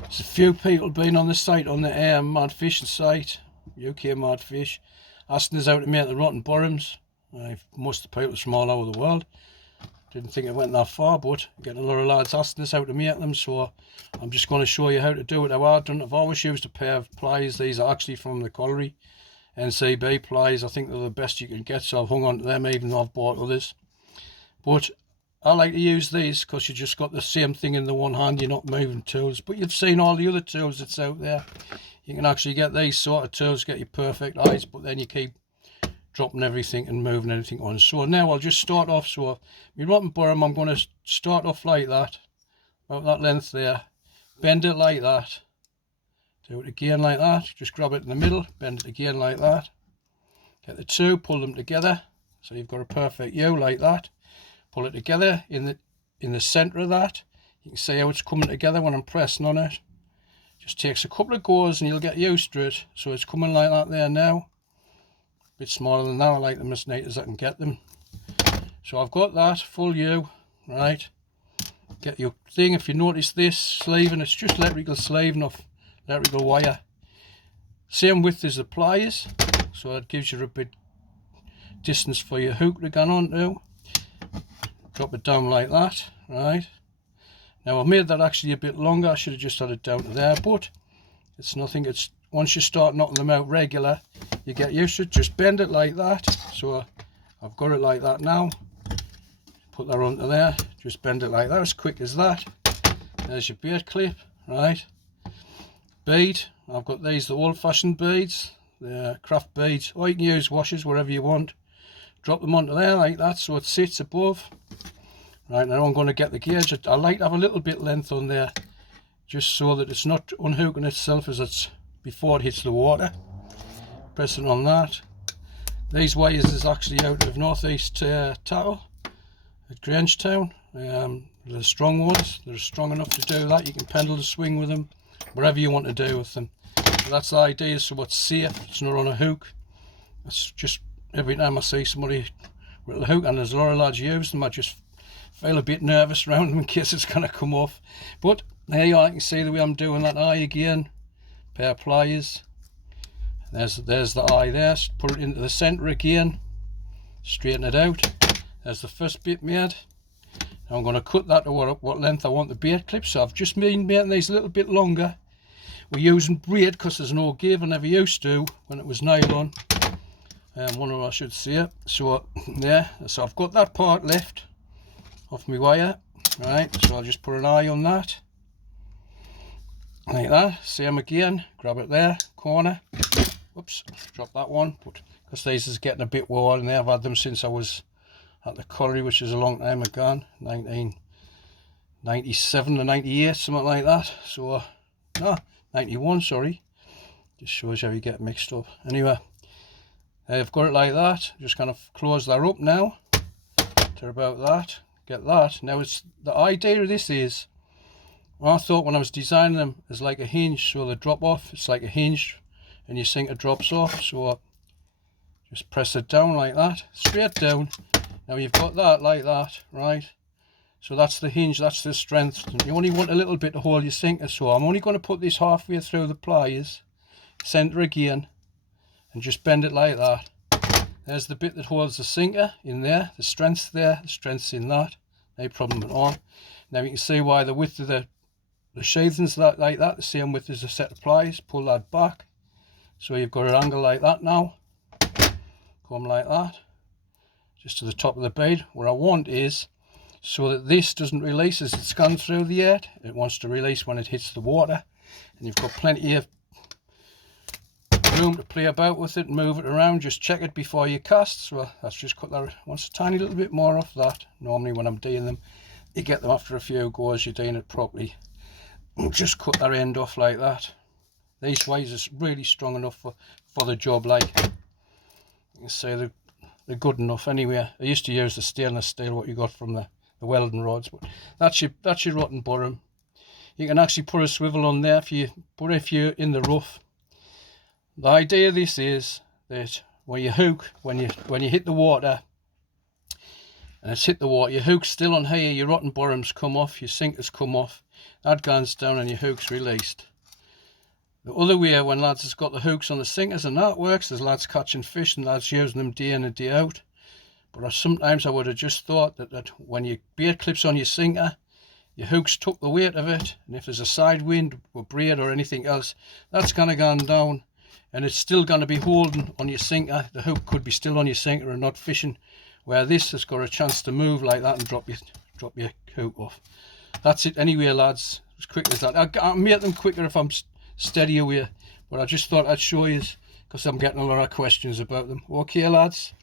There's a few people been on the site, on the Mad Fishing site, UK Mad Fish, asking us how to make the rotten bottoms. Most of the people from all over the world. Didn't think it went that far, but getting a lot of lads asking us how to make them, so I'm just going to show you how to do it how I've done. I've always used a pair of pliers. These are actually from the colliery, NCB pliers. I think they're the best you can get, so I've hung on to them even though I've bought others. But I like to use these because you just got the same thing in the one hand, you're not moving tools. But you've seen all the other tools that's out there. You can actually get these sort of tools, get your perfect eyes, but then you keep dropping everything and moving everything on. So now I'll just start off. So my rotten bottom, I'm going to start off like that, about that length there, bend it like that, do it again like that, just grab it in the middle, bend it again like that, get the two, pull them together, so you've got a perfect U like that, pull it together in the center of that. You can see how it's coming together when I'm pressing on it. Just takes a couple of goes and you'll get used to it. So it's coming like that there now. Bit smaller than that. I like them as neat as I can get them. So I've got that full U, right? Get your thing. If you notice this sleeve, and it's just electrical sleeving of electrical wire, same width as the pliers, so that gives you a bit distance for your hook to go on to. Drop it down like that, right? Now I've made that actually a bit longer. I should have just had it down to there, but it's nothing. It's once you start knocking them out regular, you get used to it. Just bend it like that. So I've got it like that now. Put that onto there. Just bend it like that, as quick as that. There's your bait clip, right? Bead. I've got these, the old-fashioned beads, the craft beads, or you can use washers, whatever you want. Drop them onto there like that, so it sits above. Right, now I'm going to get the gauge. I like to have a little bit length on there, just so that it's not unhooking itself as it's before it hits the water. Pressing on that. These wires is actually out of Northeast Tackle at Grangetown. They're strong ones. They're strong enough to do that. You can pendle the swing with them, whatever you want to do with them. So that's the idea. So it's safe. It's not on a hook. It's just every time I see somebody with a hook, and there's a lot of lads use them, I just feel a bit nervous around them in case it's going to come off. But there you are. You can see the way I'm doing that eye again. Pair of pliers. There's the eye there. Put it into the center again. Straighten it out. There's the first bit made. Now I'm going to cut that to what length I want the bait clip. So I've just been making these a little bit longer. We're using braid because there's no give. I never used to when it was nylon. One of I should say. So there. So I've got that part left off my wire. Right. So I'll just put an eye on that. Like that. Same again. Grab it there. Corner. Oops. Drop that one. But because these is getting a bit worn, and I've had them since I was at the colliery, which is a long time ago, 1997 or 98, something like that. So no, 91, sorry. Just shows how you get mixed up. Anyway, I've got it like that. Just kind of close that up now to about that. Get that. Now it's the idea of this is, I thought when I was designing them is like a hinge, so they drop off. It's like a hinge and you think it drops off. So just press it down like that, straight down. Now you've got that like that, right? So that's the hinge, that's the strength. And you only want a little bit to hold your sinker. So I'm only going to put this halfway through the pliers, center again, and just bend it like that. There's the bit that holds the sinker in there, the strength's there, the strength's in that. No problem at all. Now you can see why the width of the sheathing's like that, the same width as a set of pliers. Pull that back. So you've got an angle like that now. Come like that. Just to the top of the bead. What I want is so that this doesn't release as it's gone through the air. It wants to release when it hits the water. And you've got plenty of room to play about with it and move it around. Just check it before you cast. So that's just cut that. Wants a tiny little bit more off that. Normally when I'm doing them, you get them after a few goes, you're doing it properly. And just cut that end off like that. These wires are really strong enough for the job. Like you can see, they're good enough anyway. I used to use the stainless steel, what you got from the welding rods, but that's your rotten bottom. You can actually put a swivel on there if you're in the rough. The idea of this is that when you hook, when you hit the water, and it's hit the water, your hook's still on here, your rotten bottoms come off, your sinkers come off. that guns down and your hook's released. The other way, when lads has got the hooks on the sinkers and that works, there's lads catching fish and lads using them day in and day out. But sometimes I would have just thought that when your bait clips on your sinker, your hook's took the weight of it, and if there's a side wind or braid or anything else, that's gonna go down and it's still gonna be holding on your sinker. The hook could be still on your sinker and not fishing, where this has got a chance to move like that and drop your hook off. That's it anyway, lads, as quick as that. I'll make them quicker if I'm steady away, but I just thought I'd show you because I'm getting a lot of questions about them. Okay, lads.